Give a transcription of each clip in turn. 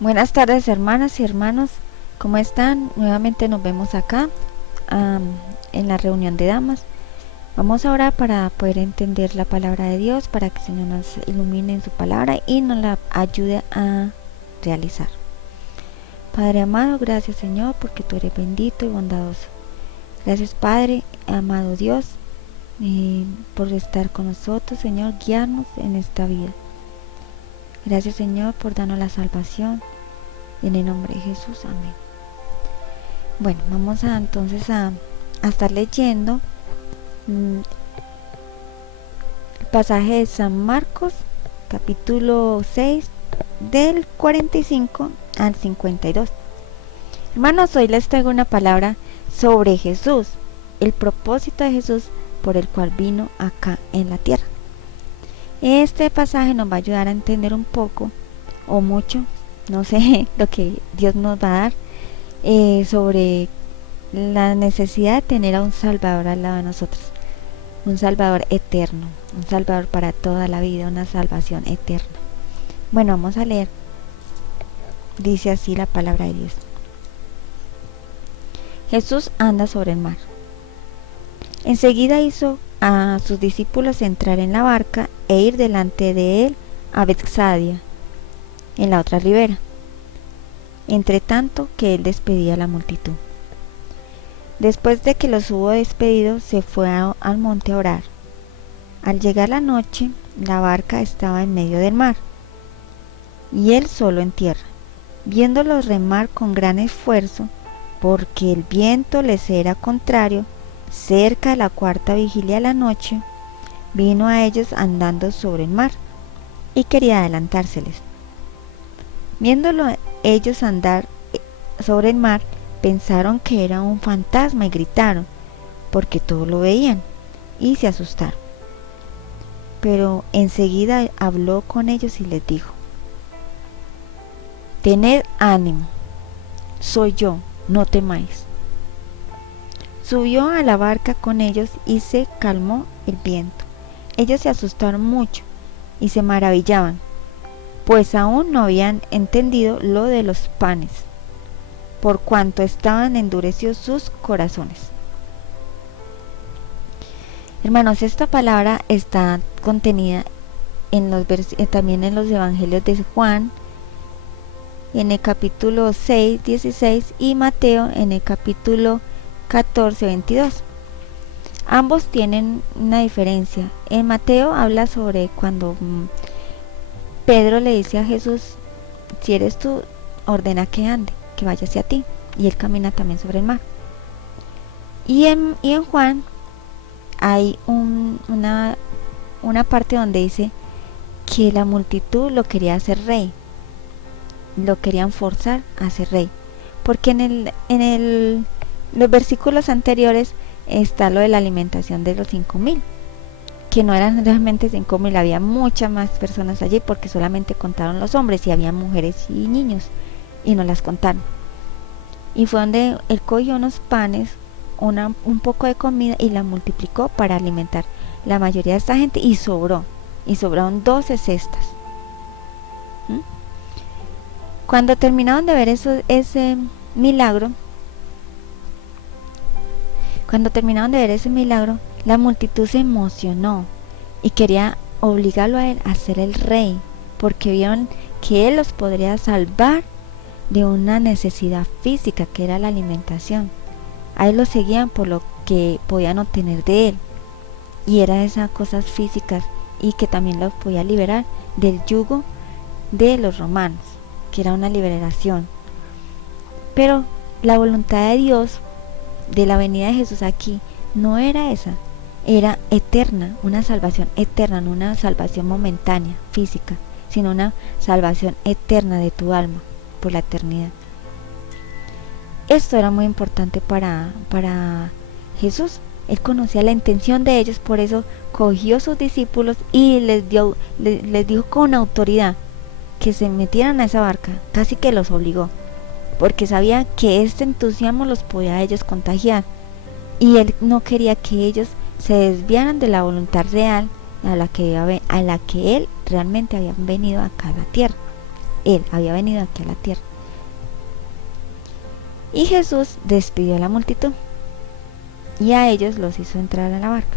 Buenas tardes, hermanas y hermanos, ¿cómo están? Nuevamente nos vemos acá en la reunión de damas. Vamos a orar para poder entender la palabra de Dios, para que el Señor nos ilumine en su palabra y nos la ayude a realizar. Padre amado, gracias Señor, porque tú eres bendito y bondadoso. Gracias Padre, amado Dios, por estar con nosotros, Señor, guiarnos en esta vida. Gracias Señor por darnos la salvación. En el nombre de Jesús, amén. Bueno, vamos entonces a estar leyendo el pasaje de San Marcos, capítulo 6, del 45 al 52. Hermanos, hoy les traigo una palabra sobre Jesús, el propósito de Jesús por el cual vino acá en la tierra. Este pasaje nos va a ayudar a entender un poco o mucho, no sé, lo que Dios nos va a dar sobre la necesidad de tener a un Salvador al lado de nosotros, un Salvador eterno, un Salvador para toda la vida, una salvación eterna. Bueno, vamos a leer. Dice así la palabra de Dios. Jesús anda sobre el mar. Enseguida hizo a sus discípulos entrar en la barca e ir delante de él a Betsaida, en la otra ribera, entre tanto que él despedía a la multitud. Después de que los hubo despedido, se fue al monte a orar. Al llegar la noche, la barca estaba en medio del mar, y él solo en tierra. Viéndolos remar con gran esfuerzo, porque el viento les era contrario, cerca de la cuarta vigilia de la noche, vino a ellos andando sobre el mar, y quería adelantárseles. Viéndolo ellos andar sobre el mar, pensaron que era un fantasma y gritaron, porque todo lo veían, y se asustaron. Pero enseguida habló con ellos y les dijo: Tened ánimo, soy yo, no temáis. Subió a la barca con ellos y se calmó el viento. Ellos se asustaron mucho y se maravillaban, pues aún no habían entendido lo de los panes, por cuanto estaban endurecidos sus corazones. Hermanos, esta palabra está contenida en también en los evangelios de Juan, en el capítulo 6, 16, y Mateo en el capítulo 14, 22. Ambos tienen una diferencia. En Mateo habla sobre cuando Pedro le dice a Jesús: si eres tú, ordena que ande, que vaya hacia ti, y él camina también sobre el mar. Y en Juan hay una parte donde dice que la multitud lo quería hacer rey, lo querían forzar a ser rey, porque en los versículos anteriores está lo de la alimentación de los 5,000, que no eran realmente 5,000, había muchas más personas allí, porque solamente contaron los hombres y había mujeres y niños y no las contaron. Y fue donde él cogió unos panes, un poco de comida, y la multiplicó para alimentar la mayoría de esta gente, y sobraron 12 cestas. Cuando terminaron de ver ese milagro, la multitud se emocionó y quería obligarlo a él a ser el rey, porque vieron que él los podría salvar de una necesidad física, que era la alimentación. A él lo seguían por lo que podían obtener de él, y era esas cosas físicas, y que también los podía liberar del yugo de los romanos, que era una liberación. Pero la voluntad de Dios de la venida de Jesús aquí no era esa, era eterna, una salvación eterna, no una salvación momentánea, física, sino una salvación eterna de tu alma por la eternidad. Esto era muy importante para Jesús. Él conocía la intención de ellos, por eso cogió a sus discípulos y les dijo con autoridad que se metieran a esa barca, casi que los obligó, porque sabía que este entusiasmo los podía a ellos contagiar, y él no quería que ellos se desviaran de la voluntad real a la que él realmente habían venido acá a la tierra. Él había venido aquí a la tierra. Y Jesús despidió a la multitud y a ellos los hizo entrar a la barca.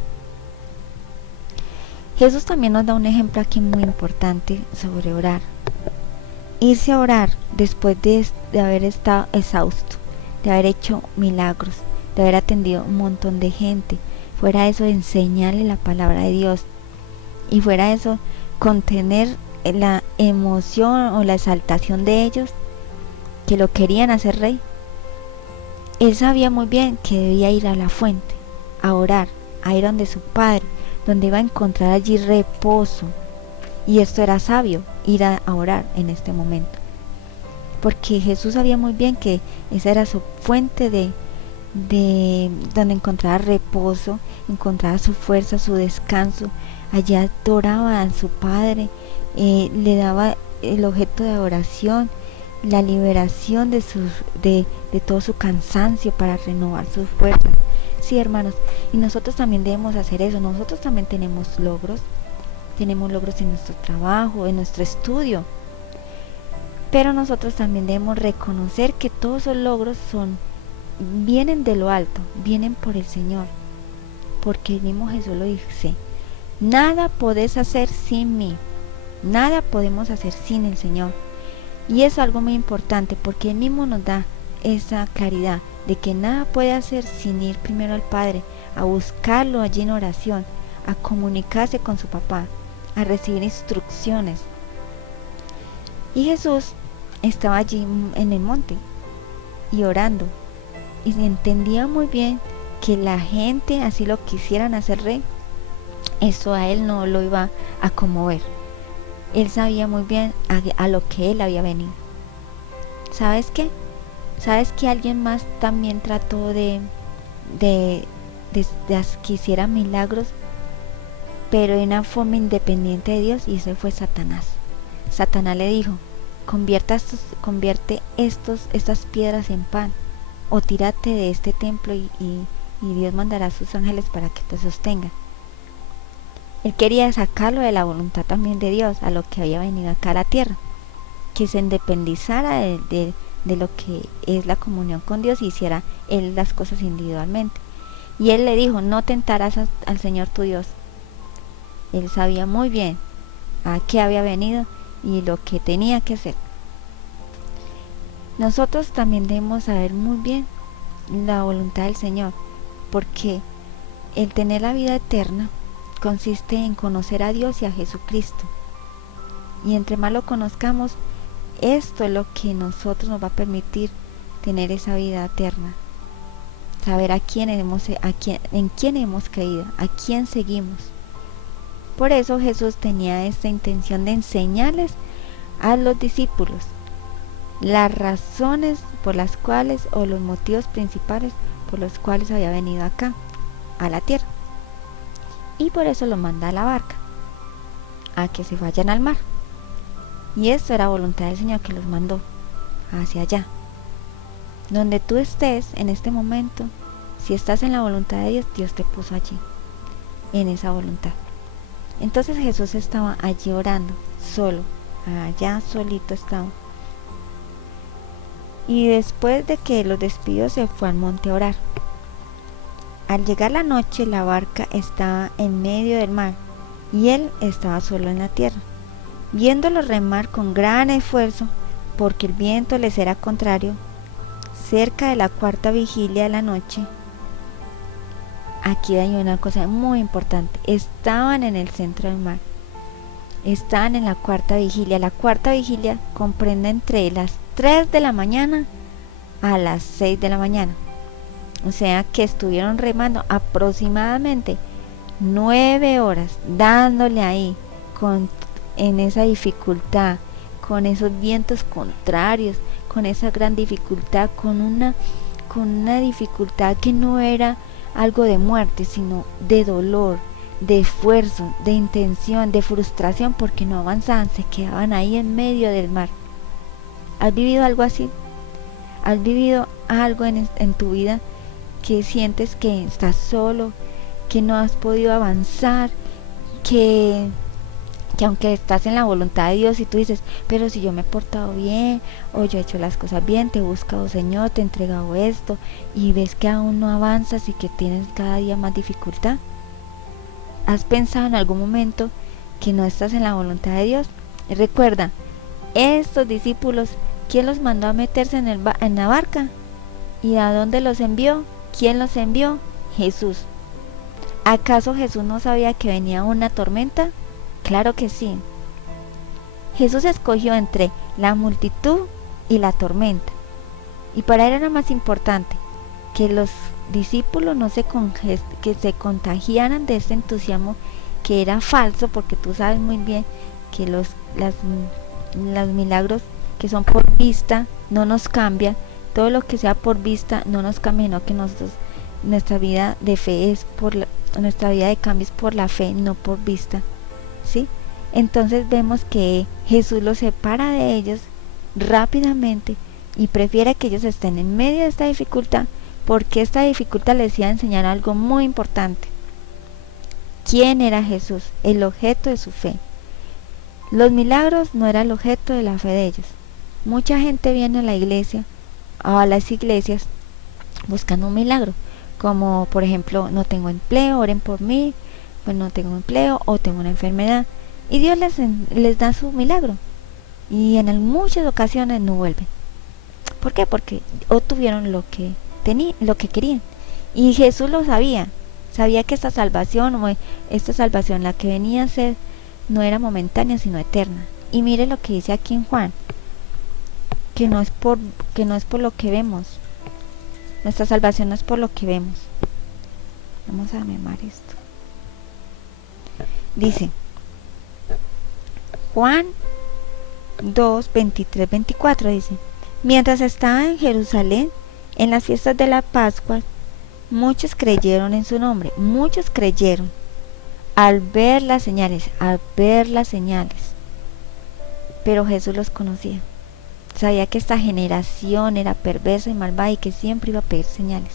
Jesús también nos da un ejemplo aquí muy importante sobre orar. Irse a orar después de haber estado exhausto, de haber hecho milagros, de haber atendido un montón de gente, fuera eso de enseñarle la palabra de Dios, y fuera eso contener la emoción o la exaltación de ellos que lo querían hacer rey. Él sabía muy bien que debía ir a la fuente, a orar, a ir donde su padre, donde iba a encontrar allí reposo. Y esto era sabio, ir a orar en este momento, porque Jesús sabía muy bien que esa era su fuente de donde encontraba reposo, encontraba su fuerza, su descanso. Allá adoraba a su Padre, le daba el objeto de adoración, la liberación de todo su cansancio para renovar sus fuerzas. Sí, hermanos, y nosotros también debemos hacer eso. Nosotros también tenemos logros en nuestro trabajo, en nuestro estudio, pero nosotros también debemos reconocer que todos esos logros vienen de lo alto, vienen por el Señor, porque el mismo Jesús lo dice: nada podés hacer sin mí, nada podemos hacer sin el Señor. Y es algo muy importante, porque Él mismo nos da esa claridad de que nada puede hacer sin ir primero al Padre, a buscarlo allí en oración, a comunicarse con su papá, a recibir instrucciones. Y Jesús estaba allí en el monte y orando, y entendía muy bien que la gente así lo quisieran hacer rey, eso a él no lo iba a conmover. Él sabía muy bien a lo que él había venido. ¿Sabes qué? ¿Sabes que alguien más también trató de que hiciera milagros, pero de una forma independiente de Dios? Y ese fue Satanás. Satanás le dijo: convierte estas piedras en pan, o tírate de este templo y Dios mandará a sus ángeles para que te sostengan. Él quería sacarlo de la voluntad también de Dios, a lo que había venido acá a la tierra, que se independizara de lo que es la comunión con Dios y hiciera él las cosas individualmente. Y él le dijo: no tentarás al Señor tu Dios. Él sabía muy bien a qué había venido y lo que tenía que hacer. Nosotros también debemos saber muy bien la voluntad del Señor, porque el tener la vida eterna consiste en conocer a Dios y a Jesucristo. Y entre más lo conozcamos, esto es lo que nosotros nos va a permitir tener esa vida eterna. Saber en quién hemos creído, a quién seguimos. Por eso Jesús tenía esta intención de enseñarles a los discípulos las razones por las cuales, o los motivos principales por los cuales había venido acá a la tierra. Y por eso los manda a la barca, a que se vayan al mar. Y esto era voluntad del Señor, que los mandó hacia allá. Donde tú estés en este momento, si estás en la voluntad de Dios, Dios te puso allí, en esa voluntad. Entonces Jesús estaba allí orando, solo, allá solito estaba. Y después de que los despidió, se fue al monte a orar. Al llegar la noche, la barca estaba en medio del mar y él estaba solo en la tierra. Viéndolo remar con gran esfuerzo, porque el viento les era contrario, cerca de la cuarta vigilia de la noche. Aquí hay una cosa muy importante: estaban en el centro del mar, estaban en la cuarta vigilia. La cuarta vigilia comprende entre las 3 de la mañana a las 6 de la mañana. O sea que estuvieron remando aproximadamente 9 horas, dándole ahí en esa dificultad, con esos vientos contrarios, con esa gran dificultad, con una dificultad que no era algo de muerte, sino de dolor, de esfuerzo, de intención, de frustración, porque no avanzaban, se quedaban ahí en medio del mar. ¿Has vivido algo así? ¿Has vivido algo en tu vida que sientes que estás solo, que no has podido avanzar, que que aunque estás en la voluntad de Dios y tú dices, pero si yo me he portado bien, o yo he hecho las cosas bien, te he buscado, Señor, te he entregado esto, y ves que aún no avanzas y que tienes cada día más dificultad, ¿has pensado en algún momento que no estás en la voluntad de Dios? Y recuerda, estos discípulos, ¿quién los mandó a meterse en la barca? ¿Y a dónde los envió? ¿Quién los envió? Jesús. ¿Acaso Jesús no sabía que venía una tormenta? Claro que sí. Jesús escogió entre la multitud y la tormenta. Y para él era más importante que los discípulos no que se contagiaran de este entusiasmo que era falso, porque tú sabes muy bien que los milagros que son por vista no nos cambian. Todo lo que sea por vista no nos cambia, sino que nuestra vida de fe nuestra vida de cambio es por la fe, no por vista, ¿sí? Entonces vemos que Jesús los separa de ellos rápidamente y prefiere que ellos estén en medio de esta dificultad, porque esta dificultad les iba a enseñar algo muy importante. ¿Quién era Jesús? El objeto de su fe. Los milagros no era el objeto de la fe de ellos. Mucha gente viene a la iglesia, a las iglesias, buscando un milagro, como por ejemplo, no tengo empleo, oren por mí, pues no tengo empleo o tengo una enfermedad, y Dios les da su milagro, y en muchas ocasiones no vuelven. ¿Por qué? Porque obtuvieron lo que querían, y Jesús lo sabía que esta salvación la que venía a ser, no era momentánea sino eterna. Y mire lo que dice aquí en Juan, que no es por lo que vemos. Nuestra salvación no es por lo que vemos. Vamos a memar esto. Dice Juan 2, 23, 24, dice: mientras estaba en Jerusalén, en las fiestas de la Pascua, muchos creyeron en su nombre. Muchos creyeron al ver las señales. Pero Jesús los conocía. Sabía que esta generación era perversa y malvada y que siempre iba a pedir señales.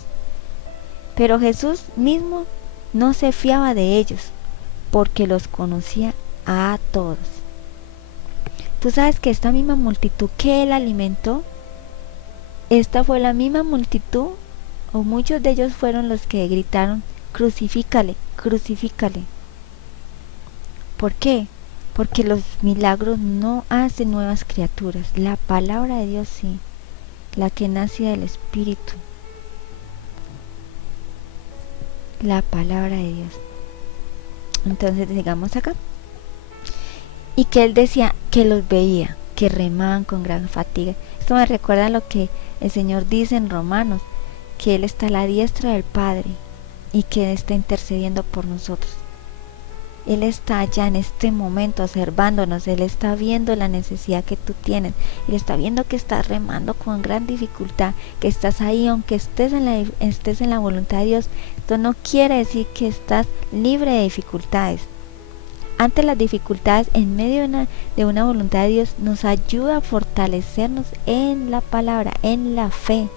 Pero Jesús mismo no se fiaba de ellos, porque los conocía a todos. Tú sabes que esta misma multitud que él alimentó, esta fue la misma multitud, o muchos de ellos fueron los que gritaron: crucifícale, crucifícale. ¿Por qué? Porque los milagros no hacen nuevas criaturas. La palabra de Dios sí, la que nace del Espíritu. La palabra de Dios. Entonces digamos acá. Y que él decía que los veía, que remaban con gran fatiga. Esto me recuerda a lo que el Señor dice en Romanos, que Él está a la diestra del Padre y que está intercediendo por nosotros. Él está allá en este momento observándonos. Él está viendo la necesidad que tú tienes. Él está viendo que estás remando con gran dificultad, que estás ahí aunque estés en la voluntad de Dios. Esto no quiere decir que estás libre de dificultades. Ante las dificultades, en medio de una voluntad de Dios, nos ayuda a fortalecernos en la palabra, en la fe,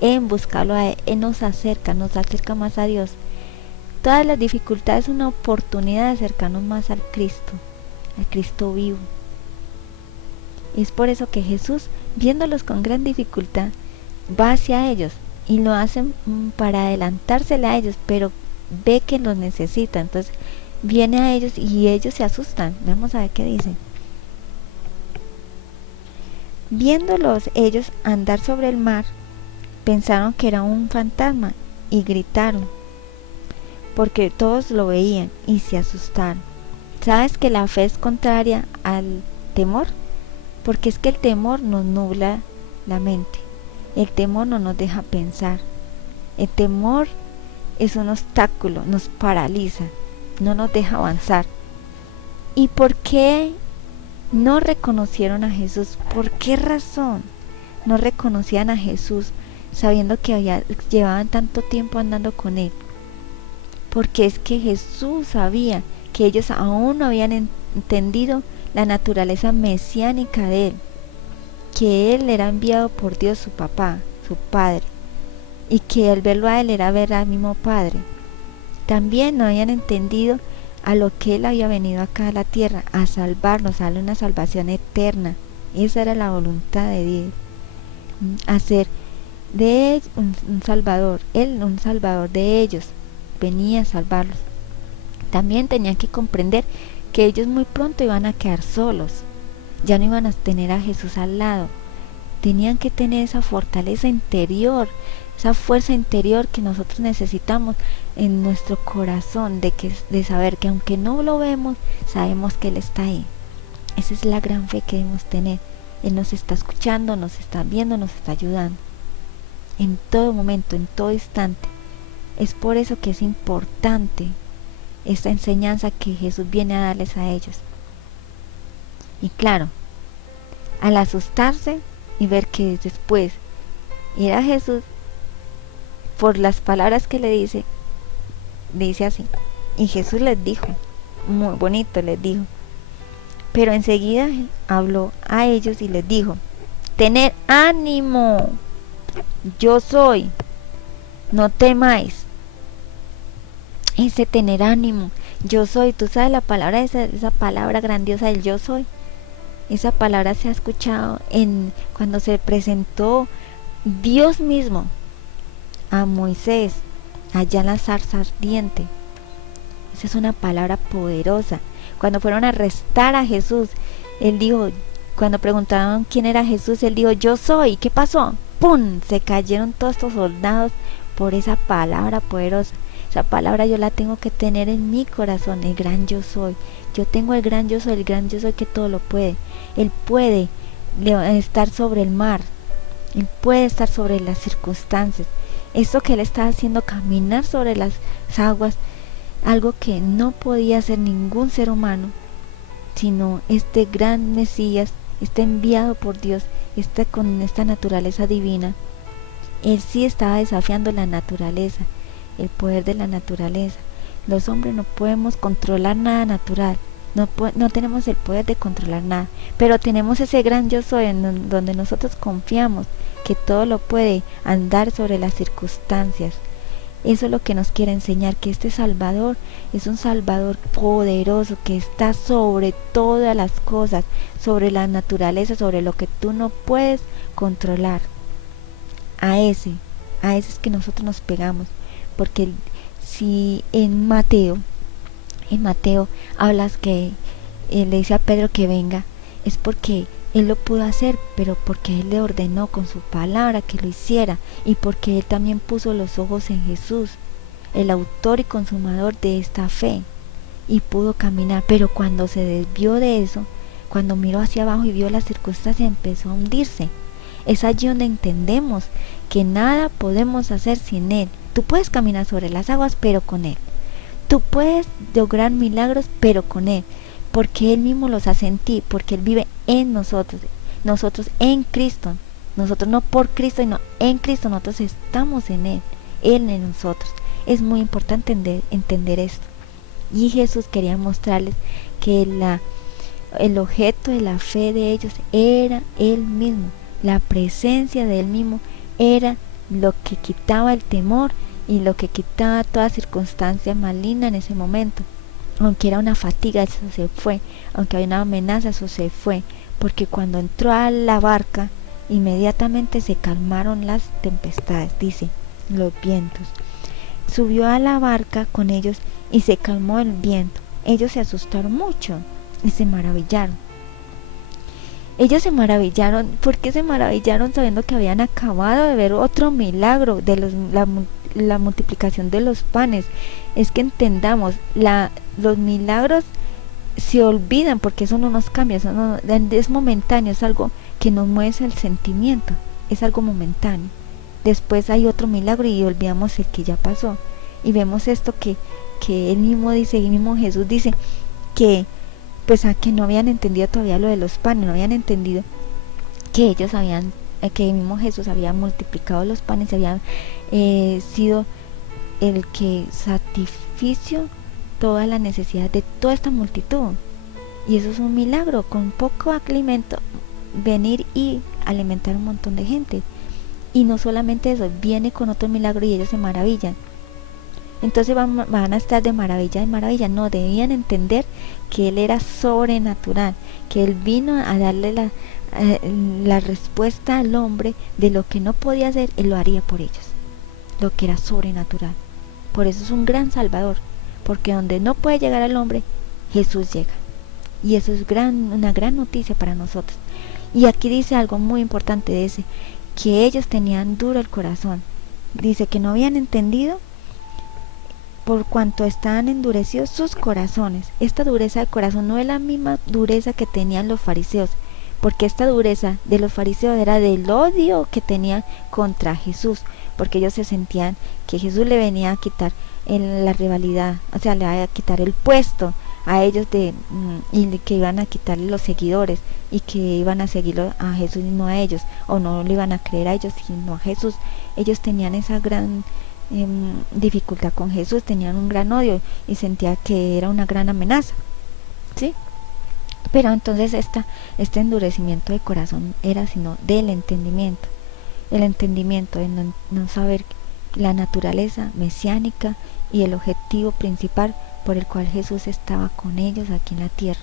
en buscarlo a Él, nos acerca más a Dios. Todas las dificultades son una oportunidad de acercarnos más al Cristo vivo. Y es por eso que Jesús, viéndolos con gran dificultad, va hacia ellos y lo hacen para adelantársele a ellos, pero ve que los necesita. Entonces viene a ellos y ellos se asustan. Vamos a ver qué dice. Viéndolos ellos andar sobre el mar, pensaron que era un fantasma y gritaron, porque todos lo veían y se asustaron. ¿Sabes que la fe es contraria al temor? Porque es que el temor nos nubla la mente. El temor no nos deja pensar. El temor es un obstáculo, nos paraliza, no nos deja avanzar. ¿Y por qué no reconocieron a Jesús? ¿Por qué razón no reconocían a Jesús sabiendo que llevaban tanto tiempo andando con Él? Porque es que Jesús sabía que ellos aún no habían entendido la naturaleza mesiánica de Él, que Él era enviado por Dios, su papá, su Padre, y que al verlo a Él era ver al mismo Padre. También no habían entendido a lo que Él había venido acá a la tierra, a salvarnos, a darle una salvación eterna. Esa era la voluntad de Dios, hacer de ellos un salvador, Él un salvador de ellos, venía a salvarlos. También tenían que comprender que ellos muy pronto iban a quedar solos, ya no iban a tener a Jesús al lado. Tenían que tener esa fortaleza interior, esa fuerza interior que nosotros necesitamos en nuestro corazón, de saber que aunque no lo vemos, sabemos que Él está ahí. Esa es la gran fe que debemos tener. Él nos está escuchando, nos está viendo, nos está ayudando en todo momento, en todo instante. Es por eso que es importante esta enseñanza que Jesús viene a darles a ellos. Y claro, al asustarse y ver que después era Jesús, por las palabras que le dice así: y Jesús les dijo, muy bonito les dijo, pero enseguida habló a ellos y les dijo: tened ánimo, yo soy, no temáis. Ese tener ánimo, yo soy, tú sabes la palabra, esa palabra grandiosa del yo soy. Esa palabra se ha escuchado cuando se presentó Dios mismo a Moisés allá en la zarza ardiente. Esa es una palabra poderosa. Cuando fueron a arrestar a Jesús, Él dijo, cuando preguntaban quién era Jesús, Él dijo: yo soy. ¿Qué pasó? ¡Pum! Se cayeron todos estos soldados por esa palabra poderosa. Esa palabra yo la tengo que tener en mi corazón, el gran yo soy. Yo tengo el gran yo soy que todo lo puede. Él puede estar sobre el mar, Él puede estar sobre las circunstancias. Esto que Él está haciendo, caminar sobre las aguas, algo que no podía hacer ningún ser humano, sino este gran Mesías, este enviado por Dios, con esta naturaleza divina. Él sí estaba desafiando la naturaleza, el poder de la naturaleza. Los hombres no podemos controlar nada natural, no tenemos el poder de controlar nada, pero tenemos ese gran yo soy donde nosotros confiamos que todo lo puede, andar sobre las circunstancias. Eso es lo que nos quiere enseñar, que este Salvador es un Salvador poderoso, que está sobre todas las cosas, sobre la naturaleza, sobre lo que tú no puedes controlar. A ese es que nosotros nos pegamos, porque si en Mateo hablas que le dice a Pedro que venga, es porque Él lo pudo hacer, pero porque Él le ordenó con su palabra que lo hiciera, y porque Él también puso los ojos en Jesús, el autor y consumador de esta fe, y pudo caminar. Pero cuando se desvió de eso, cuando miró hacia abajo y vio las circunstancias, empezó a hundirse. Es allí donde entendemos que nada podemos hacer sin Él. Tú puedes caminar sobre las aguas, pero con Él. Tú puedes lograr milagros, pero con Él, porque Él mismo los hace en ti, porque Él vive en nosotros en Cristo, nosotros no por Cristo, sino en Cristo. Nosotros estamos en Él en nosotros. Es muy importante entender esto. Y Jesús quería mostrarles que el objeto de la fe de ellos era Él mismo. La presencia de Él mismo era lo que quitaba el temor y lo que quitaba toda circunstancia maligna en ese momento. Aunque era una fatiga, eso se fue. Aunque había una amenaza, eso se fue. Porque cuando entró a la barca, inmediatamente se calmaron las tempestades, dice, los vientos. Subió a la barca con ellos y se calmó el viento. Ellos se asustaron mucho y se maravillaron. Ellos se maravillaron. ¿Por qué se maravillaron? Sabiendo que habían acabado de ver otro milagro de la multiplicación de los panes. Es que entendamos, los milagros se olvidan, porque eso no nos cambia, es momentáneo, es algo que nos mueve el sentimiento, es algo momentáneo. Después hay otro milagro y olvidamos el que ya pasó, y vemos esto que él mismo dice, el mismo Jesús dice que pues a que no habían entendido todavía lo de los panes, no habían entendido que ellos habían, que el mismo Jesús había multiplicado los panes, había sido el que satisfició toda la necesidad de toda esta multitud. Y eso es un milagro, con poco alimento venir y alimentar un montón de gente. Y no solamente eso, viene con otro milagro y ellos se maravillan. Entonces van a estar de maravilla en maravilla. No, debían entender que Él era sobrenatural, que Él vino a darle la respuesta al hombre de lo que no podía hacer. Él lo haría por ellos, lo que era sobrenatural. Por eso es un gran salvador, porque donde no puede llegar el hombre, Jesús llega. Y eso es una gran noticia para nosotros. Y aquí dice algo muy importante de ese, que ellos tenían duro el corazón. Dice que no habían entendido por cuanto estaban endurecidos sus corazones. Esta dureza de corazón no es la misma dureza que tenían los fariseos, porque esta dureza de los fariseos era del odio que tenían contra Jesús, porque ellos se sentían que Jesús le venía a quitar la rivalidad, o sea, le iba a quitar el puesto a ellos y que iban a quitarle los seguidores y que iban a seguirlo a Jesús y no a ellos, o no le iban a creer a ellos sino a Jesús. Ellos tenían esa gran dificultad con Jesús, tenían un gran odio y sentían que era una gran amenaza, ¿sí? Pero entonces este endurecimiento de corazón era sino del entendimiento, el entendimiento de no saber la naturaleza mesiánica y el objetivo principal por el cual Jesús estaba con ellos aquí en la tierra,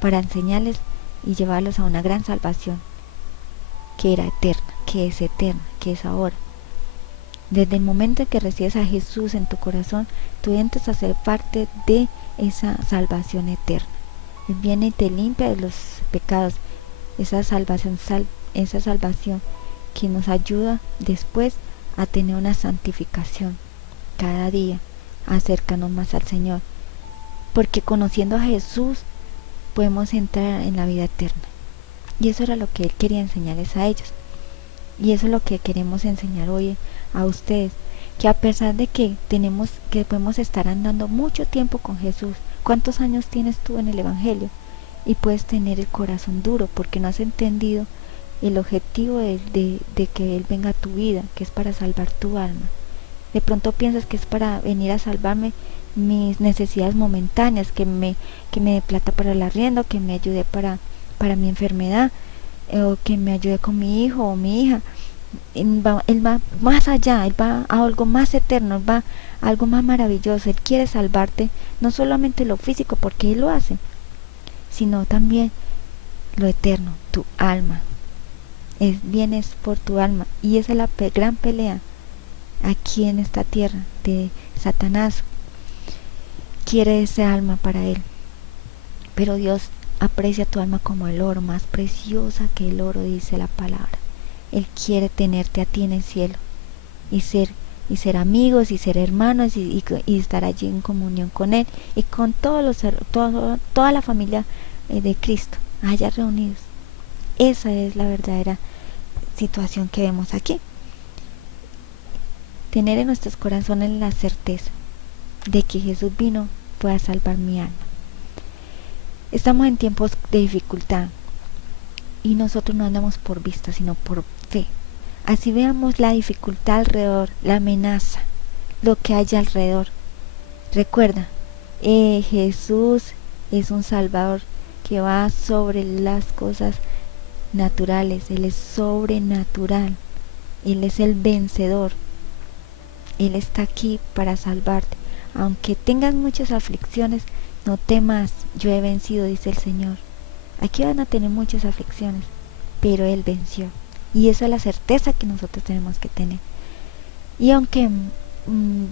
para enseñarles y llevarlos a una gran salvación que era eterna, que es ahora. Desde el momento en que recibes a Jesús en tu corazón, tú entras a ser parte de esa salvación eterna. Él viene y te limpia de los pecados, esa salvación que nos ayuda después a tener una santificación cada día, a acercarnos más al Señor, porque conociendo a Jesús podemos entrar en la vida eterna. Y eso era lo que Él quería enseñarles a ellos, y eso es lo que queremos enseñar hoy a ustedes, que a pesar de que podemos estar andando mucho tiempo con Jesús. ¿Cuántos años tienes tú en el Evangelio? Y puedes tener el corazón duro porque no has entendido el objetivo de que Él venga a tu vida, que es para salvar tu alma. De pronto piensas que es para venir a salvarme mis necesidades momentáneas, que me dé plata para el arriendo, que me ayude para mi enfermedad, o que me ayude con mi hijo o mi hija. Él va más allá, Él va a algo más eterno, Él va a algo más maravilloso. Él quiere salvarte, no solamente lo físico, porque Él lo hace, sino también lo eterno, tu alma. Vienes por tu alma, y esa es la gran pelea aquí en esta tierra de Satanás. Quiere ese alma para él, pero Dios aprecia tu alma como el oro, más preciosa que el oro, dice la palabra. Él quiere tenerte a ti en el cielo y ser amigos y ser hermanos y estar allí en comunión con Él y con toda la familia de Cristo allá reunidos. Esa es la verdadera situación que vemos aquí. Tener en nuestros corazones la certeza de que Jesús fue a salvar mi alma. Estamos en tiempos de dificultad y nosotros no andamos por vista sino por fe. Así veamos la dificultad alrededor, la amenaza, lo que hay alrededor. Recuerda, Jesús es un Salvador que va sobre las cosas naturales. Él es sobrenatural, Él es el vencedor. Él está aquí para salvarte. Aunque tengas muchas aflicciones, no temas, yo he vencido, dice el Señor. Aquí van a tener muchas aflicciones, pero Él venció. Y esa es la certeza que nosotros tenemos que tener. Y aunque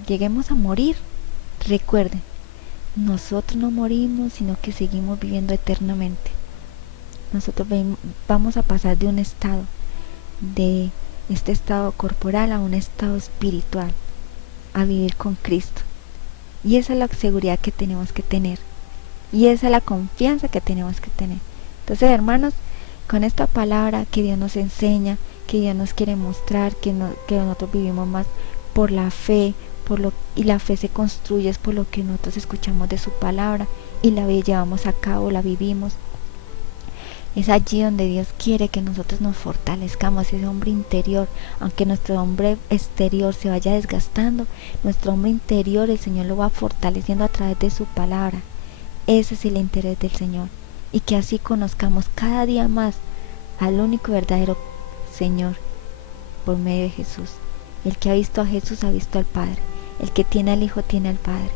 lleguemos a morir, recuerden, nosotros no morimos, sino que seguimos viviendo eternamente. Nosotros vamos a pasar de un estado, de este estado corporal a un estado espiritual, a vivir con Cristo. Y esa es la seguridad que tenemos que tener, y esa es la confianza que tenemos que tener. Entonces, hermanos, con esta palabra que Dios nos enseña, que Dios nos quiere mostrar, que nosotros vivimos más por la fe, y la fe se construye es por lo que nosotros escuchamos de su palabra y la llevamos a cabo, la vivimos. Es allí donde Dios quiere que nosotros nos fortalezcamos, ese hombre interior. Aunque nuestro hombre exterior se vaya desgastando, nuestro hombre interior el Señor lo va fortaleciendo a través de su palabra. Ese es el interés del Señor, y que así conozcamos cada día más al único verdadero Señor por medio de Jesús. El que ha visto a Jesús ha visto al Padre. El que tiene al Hijo tiene al Padre.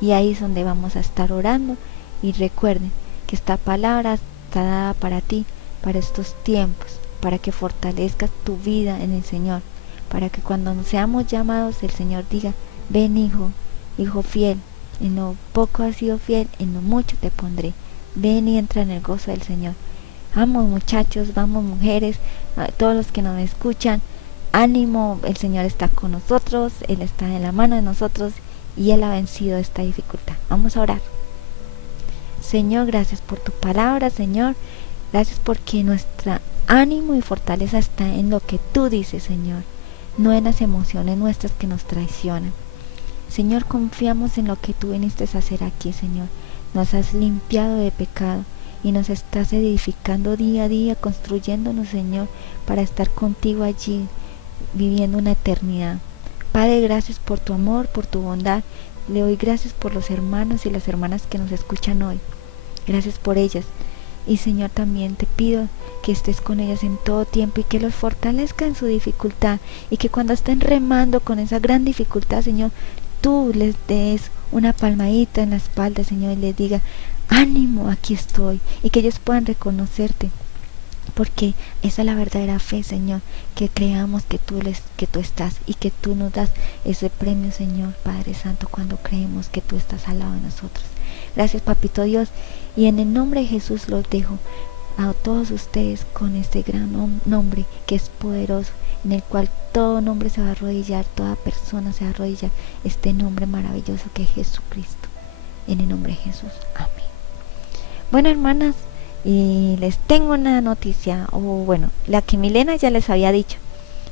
Y ahí es donde vamos a estar orando. Y recuerden que esta palabra está dada para ti, para estos tiempos, para que fortalezcas tu vida en el Señor, para que cuando seamos llamados el Señor diga: ven hijo, hijo fiel, en lo poco has sido fiel, en lo mucho te pondré. Ven y entra en el gozo del Señor. Vamos muchachos, vamos mujeres, a todos los que nos escuchan, ánimo, el Señor está con nosotros, Él está en la mano de nosotros y Él ha vencido esta dificultad. Vamos a orar. Señor, gracias por tu palabra, Señor. Gracias porque nuestra ánimo y fortaleza está en lo que tú dices, Señor, no en las emociones nuestras que nos traicionan. Señor, confiamos en lo que tú viniste a hacer aquí, Señor. Nos has limpiado de pecado y nos estás edificando día a día, construyéndonos, Señor, para estar contigo allí, viviendo una eternidad. Padre, gracias por tu amor, por tu bondad. Le doy gracias por los hermanos y las hermanas que nos escuchan hoy. Gracias por ellas. Y Señor, también te pido que estés con ellas en todo tiempo y que los fortalezca en su dificultad, y que cuando estén remando con esa gran dificultad, Señor, tú les des una palmadita en la espalda, Señor, y les diga: ánimo, aquí estoy, y que ellos puedan reconocerte, porque esa es la verdadera fe, Señor, que creamos que tú estás y que tú nos das ese premio, Señor Padre Santo, cuando creemos que tú estás al lado de nosotros. Gracias, Papito Dios, y en el nombre de Jesús los dejo a todos ustedes con este gran nombre que es poderoso, en el cual todo nombre se va a arrodillar, toda persona se va a arrodillar, este nombre maravilloso que es Jesucristo. En el nombre de Jesús, amén. Bueno, hermanas, y les tengo una noticia, la que Milena ya les había dicho.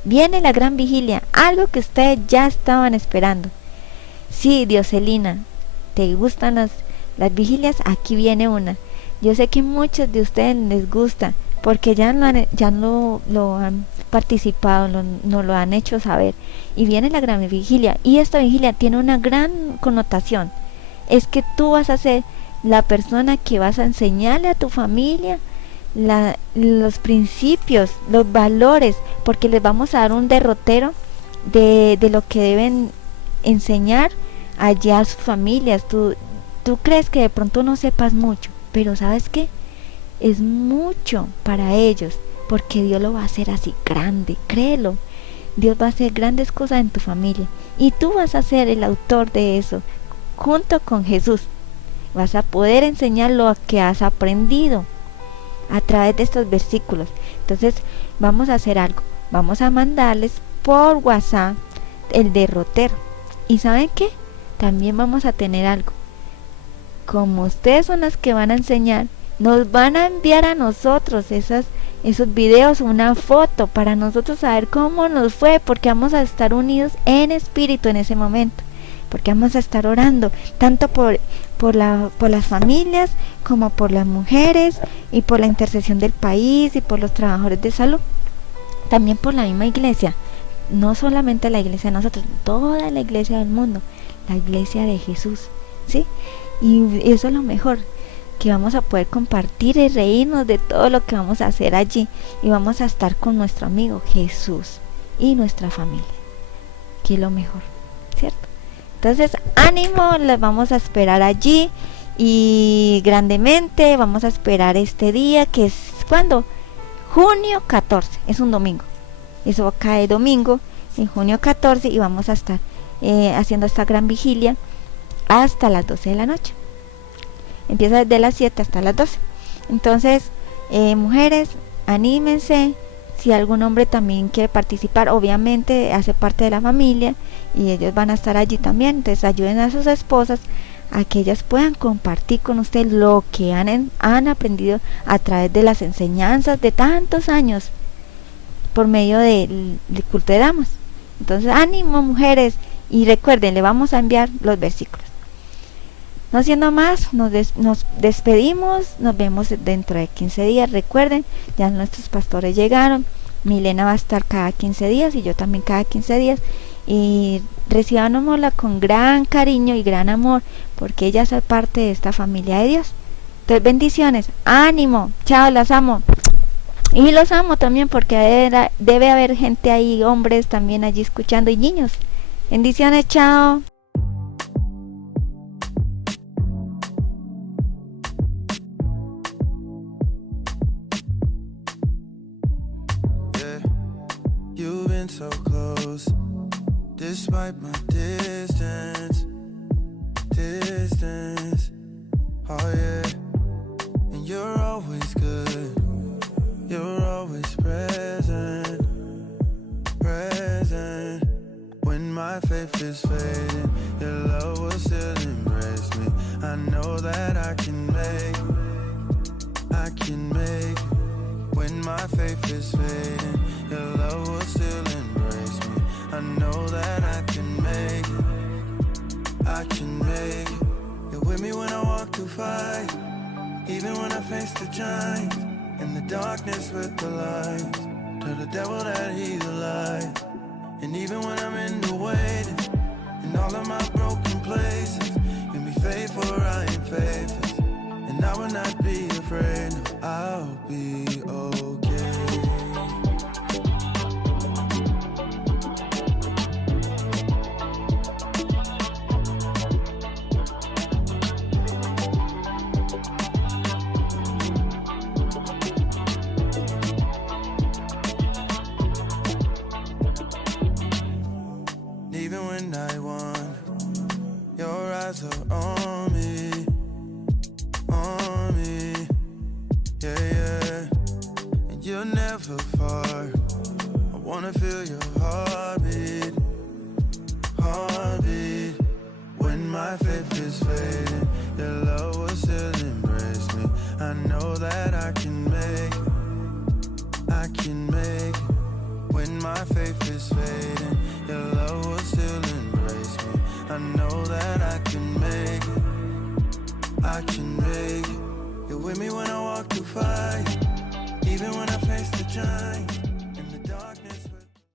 Viene la gran vigilia, algo que ustedes ya estaban esperando. Sí, Dioselina, ¿te gustan las vigilias? Aquí viene una. Yo sé que muchos de ustedes les gusta, porque ya lo han participado, nos lo han hecho saber. Y viene la gran vigilia, y esta vigilia tiene una gran connotación. Es que tú vas a ser la persona que vas a enseñarle a tu familia los principios, los valores, porque les vamos a dar un derrotero de lo que deben enseñar allá a sus familias. Tú crees que de pronto no sepas mucho, pero ¿sabes qué? Es mucho para ellos, porque Dios lo va a hacer así grande, créelo. Dios va a hacer grandes cosas en tu familia, y tú vas a ser el autor de eso, junto con Jesús. Vas a poder enseñar lo que has aprendido a través de estos versículos. Entonces vamos a hacer algo, vamos a mandarles por WhatsApp el derrotero. ¿Y saben qué? También vamos a tener algo. Como ustedes son las que van a enseñar, nos van a enviar a nosotros esos videos, una foto, para nosotros saber cómo nos fue, porque vamos a estar unidos en espíritu en ese momento, porque vamos a estar orando tanto por las familias, como por las mujeres, y por la intercesión del país, y por los trabajadores de salud, también por la misma iglesia, no solamente la iglesia de nosotros, toda la iglesia del mundo, la iglesia de Jesús, ¿sí? Y eso es lo mejor, que vamos a poder compartir y reírnos de todo lo que vamos a hacer allí, y vamos a estar con nuestro amigo Jesús y nuestra familia, que es lo mejor, ¿cierto? Entonces, ánimo, les vamos a esperar allí, y grandemente vamos a esperar este día, que es ¿cuándo? Junio 14, es un domingo. Eso cae domingo, en junio 14, y vamos a estar haciendo esta gran vigilia hasta las 12 de la noche. Empieza desde las 7 hasta las 12. Entonces, mujeres, anímense. Si algún hombre también quiere participar, obviamente hace parte de la familia, y ellos van a estar allí también. Entonces ayuden a sus esposas a que ellas puedan compartir con ustedes lo que han aprendido a través de las enseñanzas de tantos años por medio del culto de damas. Entonces, ánimo, mujeres, y recuerden, le vamos a enviar los versículos. No siendo más, nos despedimos, nos vemos dentro de 15 días. Recuerden, ya nuestros pastores llegaron. Milena va a estar cada 15 días y yo también cada 15 días. Y recibámosla con gran cariño y gran amor, porque ella es parte de esta familia de Dios. Entonces, bendiciones, ánimo, chao, las amo. Y los amo también, porque debe haber gente ahí, hombres también allí escuchando, y niños. Bendiciones, chao. Yeah, you've been so close, despite my distance. Oh yeah, and you're always good. You're always present. When my faith is fading, your love will still embrace me. I know that I can make it. When my faith is fading, your love will still embrace me. I know that I can make it. You're with me when I walk through fire, even when I face the giants, in the darkness with the light. Tell the devil that he's a lie. And even when I'm in the waiting, in all of my broken places, you'll be faithful, I am faithless. And I will not be afraid, no, I'll be okay. Even when I won, your eyes are on me, yeah. And you're never far. I wanna feel your heartbeat. When my faith is fading, your love will still embrace me. I know that I can make it. When my faith is fading, your love will still embrace me. I know that I can make it. You're with me when I walk through fire, even when I face the giant.